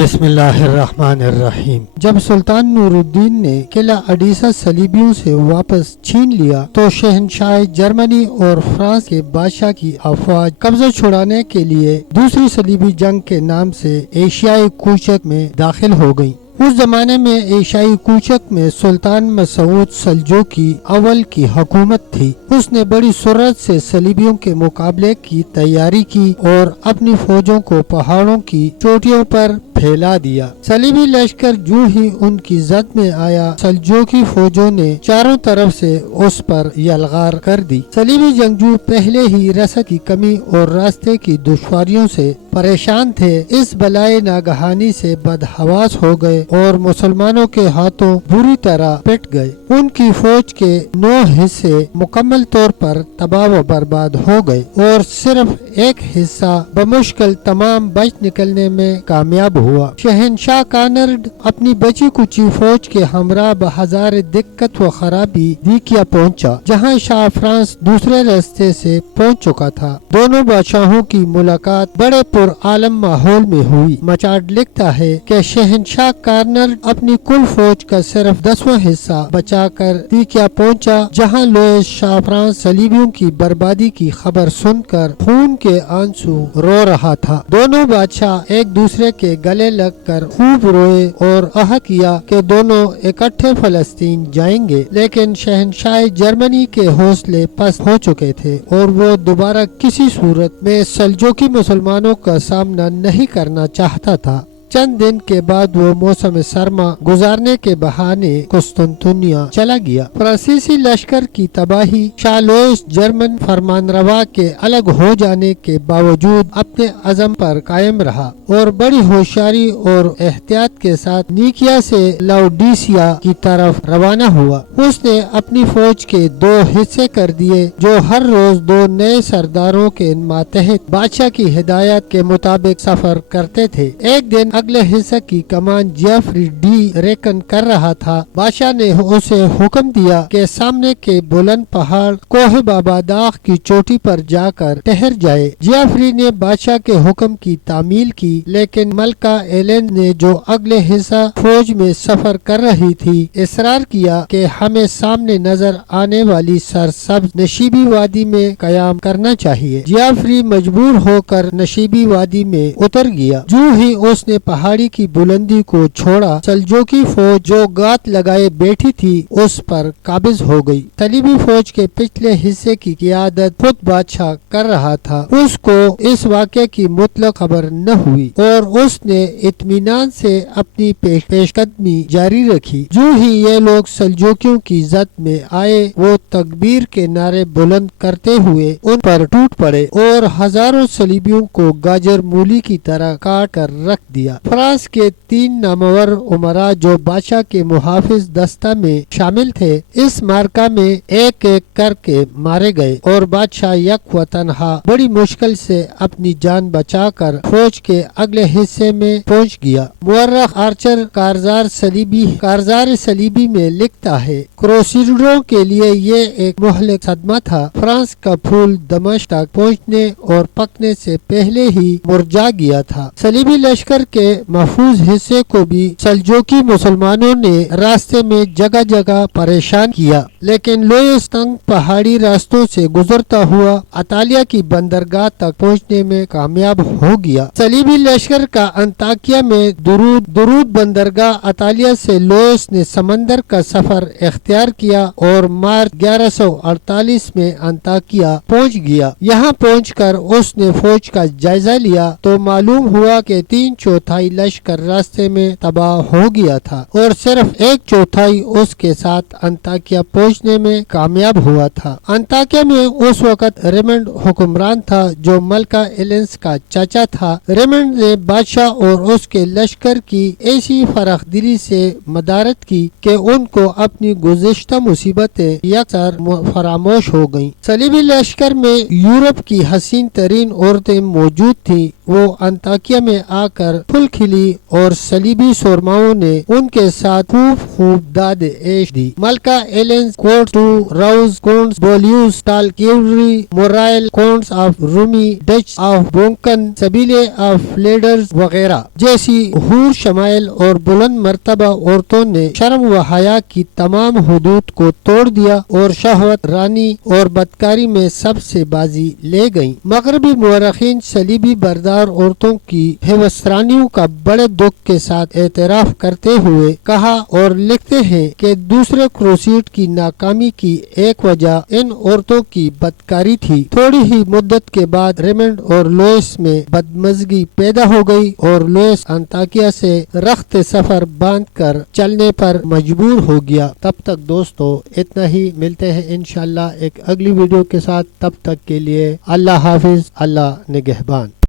بسم اللہ الرحمن الرحیم۔ جب سلطان نور الدین نے قلعہ اڈیسہ صلیبیوں سے واپس چھین لیا تو شہنشاہ جرمنی اور فرانس کے بادشاہ کی افواج قبضہ چھڑانے کے لیے دوسری صلیبی جنگ کے نام سے ایشیائی کوچک میں داخل ہو گئیں۔ اس زمانے میں ایشیائی کوچک میں سلطان مسعود سلجوقی اول کی حکومت تھی۔ اس نے بڑی سرعت سے صلیبیوں کے مقابلے کی تیاری کی اور اپنی فوجوں کو پہاڑوں کی چوٹیوں پر پھیلا دیا۔ صلیبی لشکر جو ہی ان کی زد میں آیا، سلجوقی فوجوں نے چاروں طرف سے اس پر یلغار کر دی۔ صلیبی جنگجو پہلے ہی رسد کی کمی اور راستے کی دشواریوں سے پریشان تھے، اس بلائے ناگہانی سے بدحواس ہو گئے اور مسلمانوں کے ہاتھوں بری طرح پٹ گئے۔ ان کی فوج کے 9 حصے مکمل طور پر تباہ و برباد ہو گئے اور صرف ایک حصہ بمشکل تمام بچ نکلنے میں کامیاب ہوا۔ شہنشاہ کانرڈ اپنی بچی کچی فوج کے ہمراہ بہزار دقت و خرابی دیکیا پہنچا، جہاں شاہ فرانس دوسرے راستے سے پہنچ چکا تھا۔ دونوں بادشاہوں کی ملاقات بڑے پرعالم ماحول میں ہوئی۔ مچارڈ لکھتا ہے کہ شہنشاہ کانرڈ اپنی کل فوج کا صرف 10واں حصہ بچا کر دیکیا پہنچا، جہاں لوئس شاہ فرانس صلیبیوں کی بربادی کی خبر سن کر خون کے آنسو رو رہا تھا۔ دونوں بادشاہ ایک دوسرے کے گلے لگ کر خوب روئے اور عہد کیا کہ دونوں اکٹھے فلسطین جائیں گے، لیکن شہنشاہ جرمنی کے حوصلے پست ہو چکے تھے اور وہ دوبارہ کسی صورت میں سلجوقی مسلمانوں کا سامنا نہیں کرنا چاہتا تھا۔ چند دن کے بعد وہ موسم سرما گزارنے کے بہانے قسطنطنیہ چلا گیا۔ فرانسیسی لشکر کی تباہی، شاہ لوئس جرمن فرمانروا کے الگ ہو جانے کے باوجود اپنے عزم پر قائم رہا اور بڑی ہوشیاری اور احتیاط کے ساتھ نیکیا سے لاؤڈیسیا کی طرف روانہ ہوا۔ اس نے اپنی فوج کے 2 حصے کر دیے، جو ہر روز 2 نئے سرداروں کے ماتحت بادشاہ کی ہدایت کے مطابق سفر کرتے تھے۔ ایک دن اگلے حصہ کی کمان جیفری ڈی ریکن کر رہا تھا۔ بادشاہ نے اسے حکم دیا کہ سامنے کے بلند پہاڑ کوہ بابا داغ کی چوٹی پر جا کر ٹھہر جائے۔ جیفری نے بادشاہ کے حکم کی تعمیل کی، لیکن ملکہ ایلین نے، جو اگلے حصہ فوج میں سفر کر رہی تھی، اصرار کیا کہ ہمیں سامنے نظر آنے والی سرسبز نشیبی وادی میں قیام کرنا چاہیے۔ جیفری مجبور ہو کر نشیبی وادی میں اتر گیا۔ جو ہی اس نے پہاڑی کی بلندی کو چھوڑا، سلجوقی فوج جو گات لگائے بیٹھی تھی اس پر قابض ہو گئی۔ صلیبی فوج کے پچھلے حصے کی قیادت خود بادشاہ کر رہا تھا۔ اس کو اس واقعے کی مطلق خبر نہ ہوئی اور اس نے اطمینان سے اپنی پیش قدمی جاری رکھی۔ جو ہی یہ لوگ سلجوقیوں کی زد میں آئے، وہ تکبیر کے نعرے بلند کرتے ہوئے ان پر ٹوٹ پڑے اور ہزاروں صلیبیوں کو گاجر مولی کی طرح کاٹ کر رکھ دیا۔ فرانس کے 3 نامور امراء جو بادشاہ کے محافظ دستہ میں شامل تھے، اس مارکہ میں ایک ایک کر کے مارے گئے اور بادشاہ یک و تنہا بڑی مشکل سے اپنی جان بچا کر فوج کے اگلے حصے میں پہنچ گیا۔ مورخ آرچر کارزار صلیبی میں لکھتا ہے، کروسیڈروں کے لیے یہ ایک مہلک صدمہ تھا۔ فرانس کا پھول دمشق تک پہنچنے اور پکنے سے پہلے ہی مرجھا گیا تھا۔ صلیبی لشکر کے محفوظ حصے کو بھی سلجوقی مسلمانوں نے راستے میں جگہ جگہ پریشان کیا، لیکن لوئس تنگ پہاڑی راستوں سے گزرتا ہوا اطالیہ کی بندرگاہ تک پہنچنے میں کامیاب ہو گیا۔ صلیبی لشکر کا انطاکیہ میں درود بندرگاہ اطالیہ سے لوئس نے سمندر کا سفر اختیار کیا اور مارچ 1148 میں انطاکیہ پہنچ گیا۔ یہاں پہنچ کر اس نے فوج کا جائزہ لیا تو معلوم ہوا کہ 3/4 لشکر راستے میں تباہ ہو گیا تھا اور صرف 1/4 اس کے ساتھ انطاکیہ پہنچنے میں کامیاب ہوا تھا۔ انطاکیہ میں اس وقت ریمنڈ حکمران تھا، جو ملکہ ایلینس کا چاچا تھا۔ ریمنڈ نے بادشاہ اور اس کے لشکر کی ایسی فراخ دلی سے مدارت کی کہ ان کو اپنی گزشتہ مصیبتیں یکسر فراموش ہو گئیں۔ صلیبی لشکر میں یورپ کی حسین ترین عورتیں موجود تھیں۔ وہ انطاکیہ میں آ کر پھول کھلی اور صلیبی سورماؤں نے ان کے ساتھ خوب داد عیش دی۔ ملکہ ایلنز کوٹس ٹو راؤز کونٹس بولیوس ٹال کیوری مورائل کونٹس آف رومی ڈچ آف بونکن سبیلے آف لیڈرز وغیرہ جیسی حور شمائل اور بلند مرتبہ عورتوں نے شرم و حیا کی تمام حدود کو توڑ دیا اور شہوت رانی اور بدکاری میں سب سے بازی لے گئیں۔ مغربی مورخین صلیبی بردار عورتوں کی ہیوسترانیوں کا بڑے دکھ کے ساتھ اعتراف کرتے ہوئے کہا اور لکھتے ہیں کہ دوسرے کروسیڈ کی ناکامی کی ایک وجہ ان عورتوں کی بدکاری تھی۔ تھوڑی ہی مدت کے بعد ریمنڈ اور لوئس میں بدمزگی پیدا ہو گئی اور لوئس انطاکیہ سے رخت سفر باندھ کر چلنے پر مجبور ہو گیا۔ تب تک دوستو اتنا ہی، ملتے ہیں انشاءاللہ ایک اگلی ویڈیو کے ساتھ، تب تک کے لیے اللہ حافظ، اللہ نگہبان۔